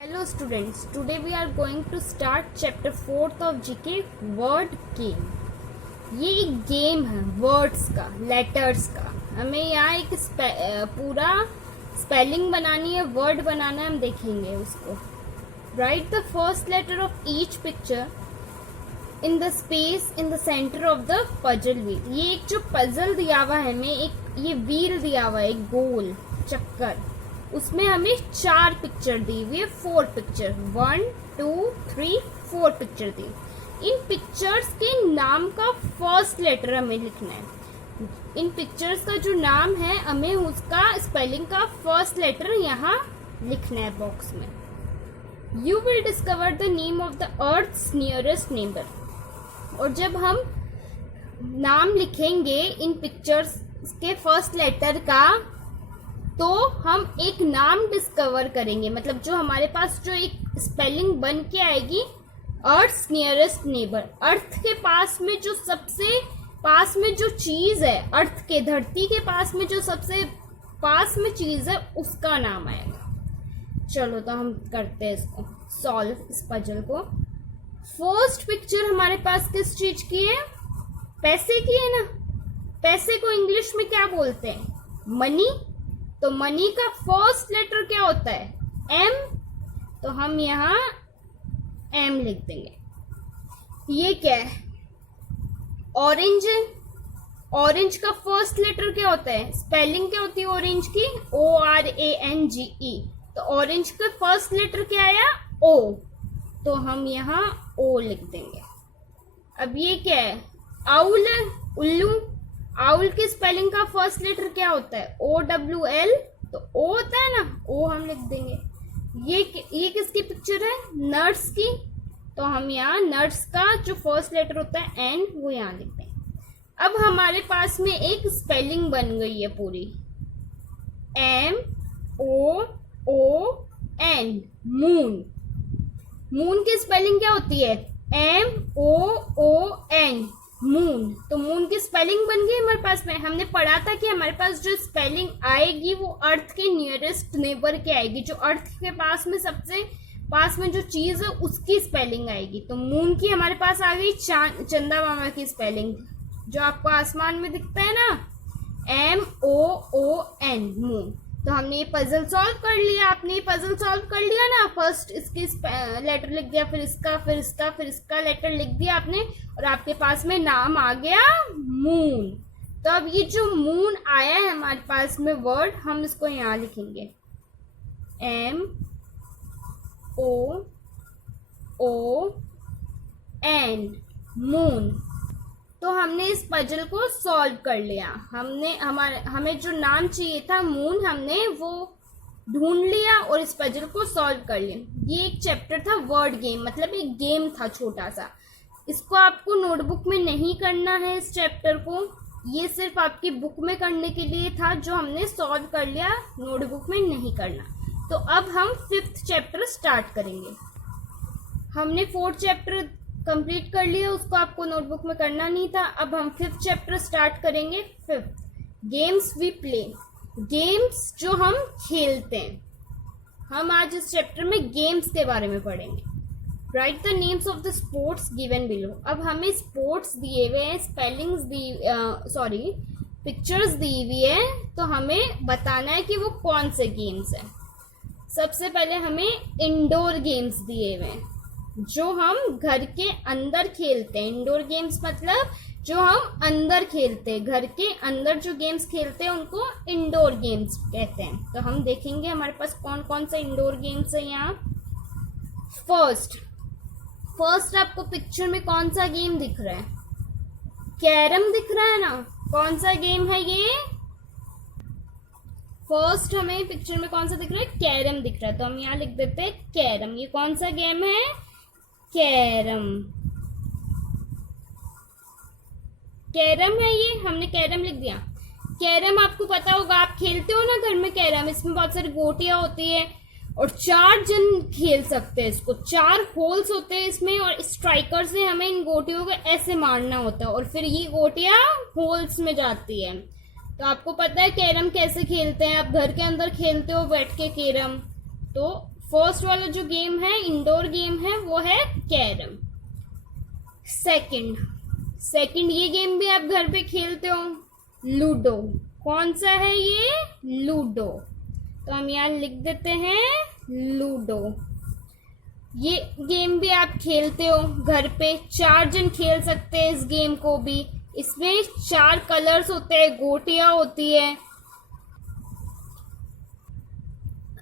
Hello students, today we are going to start chapter 4th of GK word game. ये एक game है words का, letters का. हमें यहाँ एक पूरा स्पेलिंग बनानी है, वर्ड बनाना है, हम देखेंगे उसको. Right the first letter of each picture in the space in the centre of the puzzle wheel. ये एक जो पजल दिया हुआ है हमें, एक ये व्हील दिया हुआ है, एक गोल चक्कर, उसमें हमें 4 पिक्चर दी हुई है, 4 पिक्चर, 1 2 3 4 पिक्चर दी. इन पिक्चर्स के नाम का फर्स्ट लेटर हमें लिखना है. इन पिक्चर्स का जो नाम है हमें उसका स्पेलिंग का फर्स्ट लेटर यहाँ लिखना है बॉक्स में. You will discover the name of the earth's nearest neighbour. और जब हम नाम लिखेंगे इन पिक्चर्स के फर्स्ट लेटर का, तो हम एक नाम डिस्कवर करेंगे. मतलब जो हमारे पास जो एक स्पेलिंग बन के आएगी, अर्थ नियरेस्ट नेबर, अर्थ के पास में जो सबसे पास में जो चीज है, अर्थ के धरती के पास में जो सबसे पास में चीज है, उसका नाम आएगा. चलो तो हम करते हैं इसको सॉल्व, इस पजल को. फर्स्ट पिक्चर हमारे पास किस चीज की है? पैसे की है ना. पैसे को इंग्लिश में क्या बोलते हैं? मनी. तो मनी का फर्स्ट लेटर क्या होता है? एम. तो हम यहाँ एम लिख देंगे. ये क्या है? ऑरेंज है. ऑरेंज का फर्स्ट लेटर क्या होता है? स्पेलिंग क्या होती है ऑरेंज की? ORANGE. तो ऑरेंज का फर्स्ट लेटर क्या आया? O. तो हम यहाँ O लिख देंगे. अब ये क्या है? आउल है, उल्लू. आउल की स्पेलिंग का फर्स्ट लेटर क्या होता है? OWL. तो O होता है ना, O हम लिख देंगे. ये किसकी पिक्चर है? नट्स की. तो हम यहाँ नट्स का जो फर्स्ट लेटर होता है N, वो यहाँ लिख देंगे. अब हमारे पास में एक स्पेलिंग बन गई है पूरी, MOON. मून. मून की स्पेलिंग क्या होती है? MOON. मून. तो मून की स्पेलिंग बन गई हमारे पास में. हमने पढ़ा था कि हमारे पास जो स्पेलिंग आएगी वो अर्थ के नियरेस्ट नेबर के आएगी. जो अर्थ के पास में सबसे पास में जो चीज है उसकी स्पेलिंग आएगी. तो मून की हमारे पास आ गई चंदा मामा की स्पेलिंग, जो आपको आसमान में दिखता है ना, MOON. मून. तो हमने ये पजल सॉल्व कर लिया. आपने ये पजल सॉल्व कर लिया ना. फर्स्ट इसकी लेटर लिख दिया, फिर इसका, फिर इसका, फिर इसका लेटर लिख दिया आपने, और आपके पास में नाम आ गया मून. तो अब ये जो मून आया है हमारे पास में वर्ड, हम इसको यहाँ लिखेंगे MOON. मून. तो हमने इस पजल को सॉल्व कर लिया. हमें जो नाम चाहिए था मून, हमने वो ढूंढ लिया और इस पजल को सॉल्व कर लिया. ये एक चैप्टर था वर्ड गेम, मतलब एक गेम था छोटा सा. इसको आपको नोटबुक में नहीं करना है इस चैप्टर को. ये सिर्फ आपकी बुक में करने के लिए था, जो हमने सॉल्व कर लिया. नोटबुक में नहीं करना. तो अब हम 5th चैप्टर स्टार्ट करेंगे. हमने 4th चैप्टर कंप्लीट कर लिया, उसको आपको नोटबुक में करना नहीं था. अब हम 5th चैप्टर स्टार्ट करेंगे. 5th games we play. Games जो हम खेलते हैं. हम आज इस चैप्टर में गेम्स के बारे में पढ़ेंगे. Right the names of the sports given below. अब हमें स्पोर्ट्स दिए हुए हैं, स्पेलिंग्स पिक्चर्स दी हुई है, तो हमें बताना है कि वो कौन से गेम्स हैं. सबसे पहले हमें इंडोर गेम्स दिए हुए हैं, जो हम घर के अंदर खेलते हैं. इंडोर गेम्स मतलब जो हम अंदर खेलते हैं, घर के अंदर जो गेम्स खेलते हैं उनको इंडोर गेम्स कहते हैं. तो हम देखेंगे हमारे पास कौन कौन सा इंडोर गेम्स है यहाँ. फर्स्ट आपको पिक्चर में कौन सा गेम दिख रहा है? कैरम दिख रहा है ना. कौन सा गेम है ये? फर्स्ट हमें पिक्चर में कौन सा दिख रहा है? कैरम दिख रहा है. तो हम यहाँ लिख देते हैं कैरम. ये कौन सा गेम है? कैरम. कैरम है ये, हमने कैरम लिख दिया. कैरम आपको पता होगा, आप खेलते हो ना घर में कैरम. इसमें बहुत सारी गोटियां होती है और 4 जन खेल सकते हैं इसको. 4 होल्स होते हैं इसमें, और स्ट्राइकर से हमें इन गोटियों को ऐसे मारना होता है, और फिर ये गोटियां होल्स में जाती है. तो आपको पता है कैरम कैसे खेलते हैं. आप घर के अंदर खेलते हो बैठ के कैरम. तो फर्स्ट वाला जो गेम है इंडोर गेम है वो है कैरम। सेकंड ये गेम भी आप घर पे खेलते हो, लूडो। कौन सा है ये? लूडो। तो हम यहाँ लिख देते हैं लूडो। ये गेम भी आप खेलते हो घर पे, 4 जन खेल सकते हैं इस गेम को भी। इसमें 4 कलर्स होते हैं, गोटियां होती है।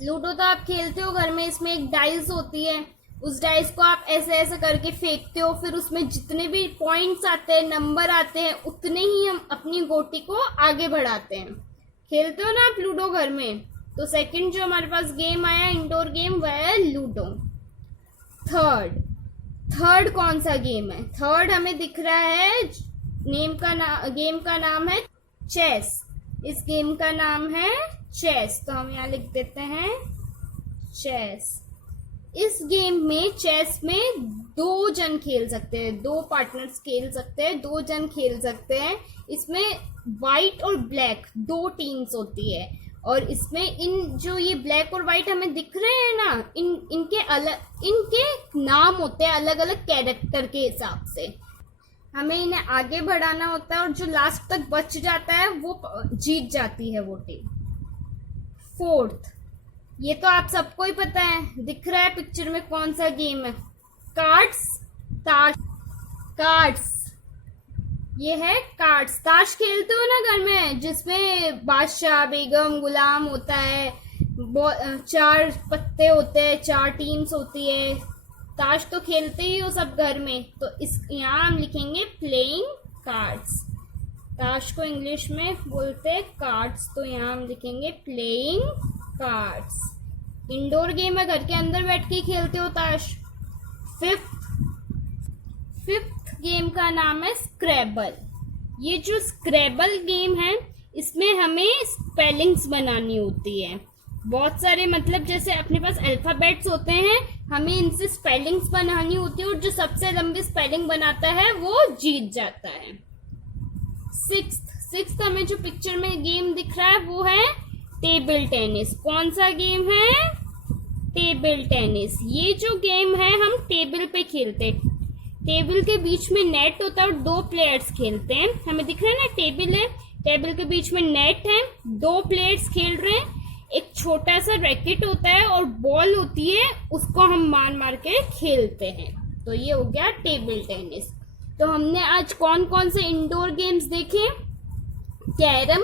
लूडो तो आप खेलते हो घर में, इसमें एक डाइस होती है, उस डाइस को आप ऐसे ऐसे करके फेंकते हो, फिर उसमें जितने भी पॉइंट्स आते हैं, नंबर आते हैं, उतने ही हम अपनी गोटी को आगे बढ़ाते हैं। खेलते हो ना आप लूडो घर में? तो सेकंड जो हमारे पास गेम आया इंडोर गेम वह है लूडो। थर्ड कौन सा गेम है? थर्ड हमें दिख रहा है, गेम का नाम है चेस। इस गेम का नाम है चेस, तो हम यहाँ लिख देते हैं चेस। इस गेम में, चेस में 2 जन खेल सकते हैं, 2 पार्टनर्स खेल सकते हैं, 2 जन खेल सकते हैं। इसमें व्हाइट और ब्लैक 2 टीम्स होती है, और इसमें इन जो ये ब्लैक और व्हाइट हमें दिख रहे हैं ना, इनके नाम होते हैं अलग अलग कैरेक्टर के हिसाब से। हमें इन्हें आगे बढ़ाना होता है, और जो लास्ट तक बच जाता है वो जीत जाती है वो टीम। फोर्थ, ये तो आप सबको ही पता है, दिख रहा है पिक्चर में कौन सा गेम है? कार्ड्स। ये है कार्ड्स। ताश खेलते हो ना घर में, जिसमें बादशाह बेगम गुलाम होता है, 4 पत्ते होते हैं, 4 टीम्स होती है। ताश तो खेलते ही हो सब घर में, तो इस यहाँ हम लिखेंगे प्लेइंग कार्ड्स। ताश को इंग्लिश में बोलते हैं कार्ड्स, तो यहाँ हम लिखेंगे प्लेइंग कार्ड्स। इंडोर गेम है, घर के अंदर बैठ के खेलते हो ताश। फिफ्थ गेम का नाम है स्क्रैबल। ये जो स्क्रैबल गेम है, इसमें हमें स्पेलिंग्स बनानी होती है। बहुत सारे, मतलब जैसे अपने पास अल्फाबेट्स होते हैं, हमें इनसे स्पेलिंग्स बनानी होती है, और जो सबसे लंबी स्पेलिंग बनाता है वो जीत जाता है। सिक्स्थ हमें जो पिक्चर में गेम दिख रहा है वो है टेबल टेनिस। कौन सा गेम है? Table tennis. ये जो गेम है हम टेबल पे खेलते हैं। टेबल के बीच में नेट होता है और 2 प्लेयर्स खेलते हैं। हमें दिख रहा है ना, टेबल है, टेबल के बीच में नेट है, 2 प्लेयर्स खेल रहे हैं। एक छोटा सा रैकेट होता है और बॉल होती है, उसको हम मार मार के खेलते हैं। तो ये हो गया टेबल टेनिस। तो हमने आज कौन कौन से इंडोर गेम्स देखे? Carrom,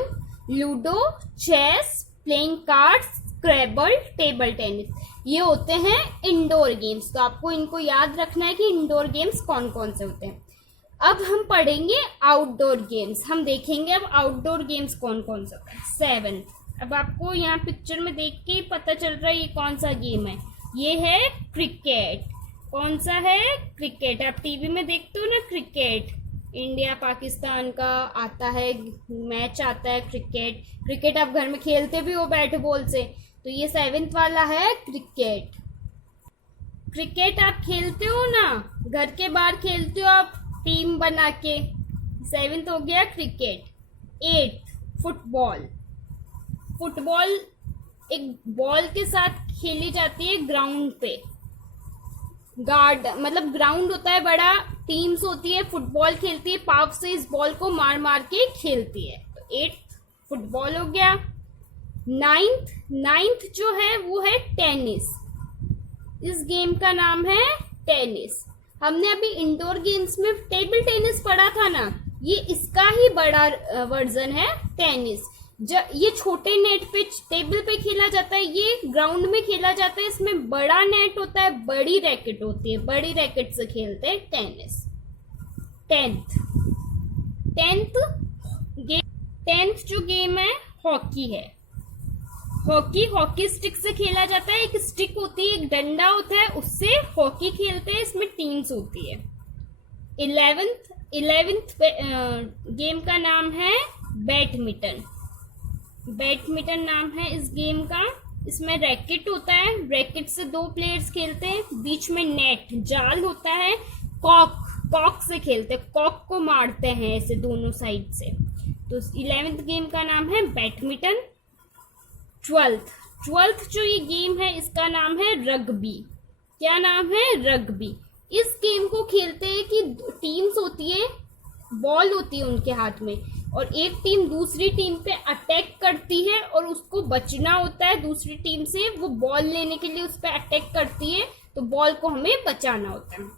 ludo, chess, playing cards, scrabble, table tennis. ये होते हैं इंडोर गेम्स। तो आपको इनको याद रखना है कि इंडोर गेम्स कौन कौन से होते हैं। अब हम पढ़ेंगे आउटडोर गेम्स। हम देखेंगे अब आउटडोर गेम्स कौन कौन से होते हैं। 7th, अब आपको यहाँ पिक्चर में देख के पता चल रहा है ये कौन सा गेम है। ये है क्रिकेट। कौन सा है? क्रिकेट। आप टीवी में देखते हो ना क्रिकेट, इंडिया पाकिस्तान का आता है, मैच आता है क्रिकेट आप घर में खेलते भी हो बैट बॉल से। तो ये 7th वाला है क्रिकेट। क्रिकेट आप खेलते हो ना, घर के बाहर खेलते हो आप टीम बना के। 7th हो गया क्रिकेट। 8th, फुटबॉल एक बॉल के साथ खेली जाती है ग्राउंड पे। मतलब ग्राउंड होता है बड़ा, टीम्स होती है, फुटबॉल खेलती है, पाव से इस बॉल को मार मार के खेलती है। तो 8th फुटबॉल हो गया। 9th जो है वो है टेनिस। इस गेम का नाम है टेनिस। हमने अभी इंडोर गेम्स में टेबल टेनिस पढ़ा था ना, ये इसका ही बड़ा वर्जन है टेनिस। ये छोटे नेट पे टेबल पे खेला जाता है, ये ग्राउंड में खेला जाता है। इसमें बड़ा नेट होता है, बड़ी रैकेट होती है, बड़ी रैकेट से खेलते हैं टेनिस। 10th जो गेम है हॉकी है। हॉकी स्टिक से खेला जाता है। एक स्टिक होती है, एक डंडा होता है, उससे हॉकी खेलते हैं। इसमें टीम्स होती है। 11th गेम का नाम है बैडमिंटन नाम है इस गेम का। इसमें रैकेट होता है, रैकेट से 2 प्लेयर्स खेलते हैं, बीच में नेट जाल होता है, कॉक से खेलते हैं, कॉक को मारते हैं ऐसे दोनों साइड से। तो 11th गेम का नाम है बैडमिंटन। 12th 12th जो ये गेम है इसका नाम है रग्बी। क्या नाम है? रग्बी। इस गेम को खेलते हैं कि टीम्स होती है, बॉल होती है उनके हाथ में, और एक टीम दूसरी टीम पे अटैक करती है और उसको बचना होता है दूसरी टीम से। वो बॉल लेने के लिए उस पर अटैक करती है, तो बॉल को हमें बचाना होता है।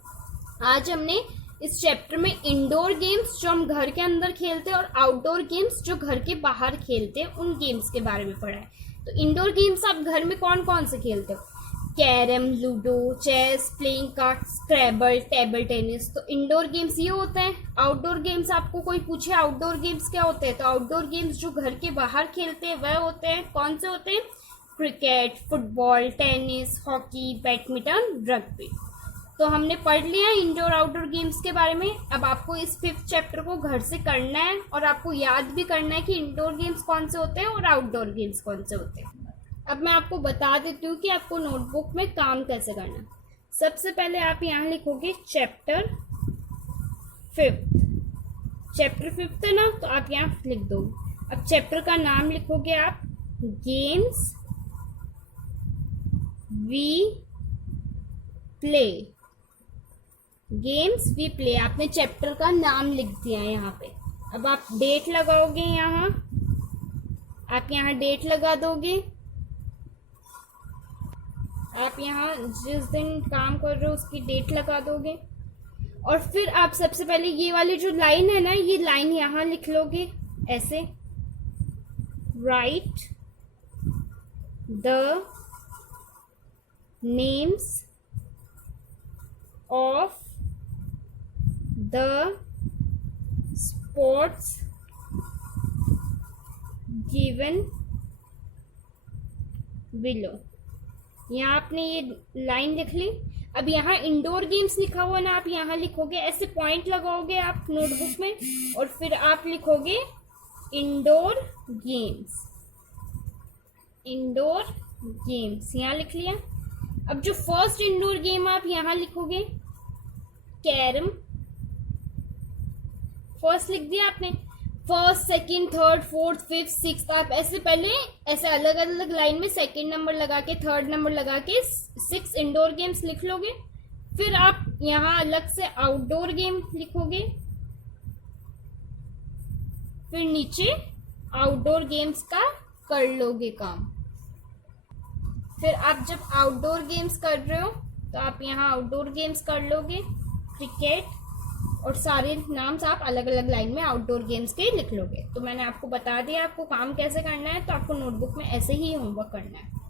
आज हमने इस चैप्टर में इंडोर गेम्स जो हम घर के अंदर खेलते हैं और आउटडोर गेम्स जो घर के बाहर खेलते हैं उन गेम्स के बारे में पढ़ा है। तो इंडोर गेम्स आप घर में कौन कौन से खेलते हो? Carrom, ludo, chess, playing card, scrabble, table tennis. तो इंडोर गेम्स ये होते हैं। आउटडोर गेम्स आपको कोई पूछे आउटडोर गेम्स क्या होते हैं, तो आउटडोर गेम्स जो घर के बाहर खेलते हैं वह होते हैं। कौन से होते हैं? Cricket, football, tennis, hockey, badminton, rugby. तो हमने पढ़ लिया इंडोर आउटडोर गेम्स के बारे में। अब आपको इस 5th चैप्टर को घर से करना है और आपको याद भी करना है कि इंडोर गेम्स कौन से होते हैं और आउटडोर गेम्स कौन से होते हैं। अब मैं आपको बता देती हूँ कि आपको नोटबुक में काम कैसे करना है। सबसे पहले आप यहाँ लिखोगे चैप्टर 5th। चैप्टर 5th है ना, तो आप यहाँ लिख दो। अब चैप्टर का नाम लिखोगे आप games we play. Games we play, आपने चैप्टर का नाम लिख दिया है यहाँ पे। अब आप डेट लगाओगे, यहाँ आप यहाँ डेट लगा दोगे। आप यहाँ जिस दिन काम कर रहे हो उसकी डेट लगा दोगे। और फिर आप सबसे पहले ये वाली जो लाइन है ना, ये लाइन यहाँ लिख लोगे ऐसे, right the names of the sports given below. यहाँ आपने ये लाइन लिख ली। अब यहाँ इंडोर गेम्स लिखा हुआ ना, आप यहाँ लिखोगे, ऐसे पॉइंट लगाओगे आप नोटबुक में, और फिर आप लिखोगे इंडोर गेम्स। इंडोर गेम्स यहाँ लिख लिया। अब जो फर्स्ट इंडोर गेम आप यहाँ लिखोगे कैरम। फर्स्ट लिख दिया आपने। First, second, third, fourth, fifth, sixth, आप ऐसे पहले ऐसे अलग अलग लाइन में सेकंड नंबर लगा के, थर्ड नंबर लगा के 6 इंडोर गेम्स लिख लोगे। फिर आप यहाँ अलग से आउटडोर गेम लिखोगे, फिर नीचे आउटडोर गेम्स का कर लोगे काम। फिर आप जब आउटडोर गेम्स कर रहे हो तो आप यहाँ आउटडोर गेम्स कर लोगे, क्रिकेट, और सारे नाम आप अलग अलग लाइन में आउटडोर गेम्स के लिख लोगे। तो मैंने आपको बता दिया आपको काम कैसे करना है, तो आपको नोटबुक में ऐसे ही होमवर्क करना है।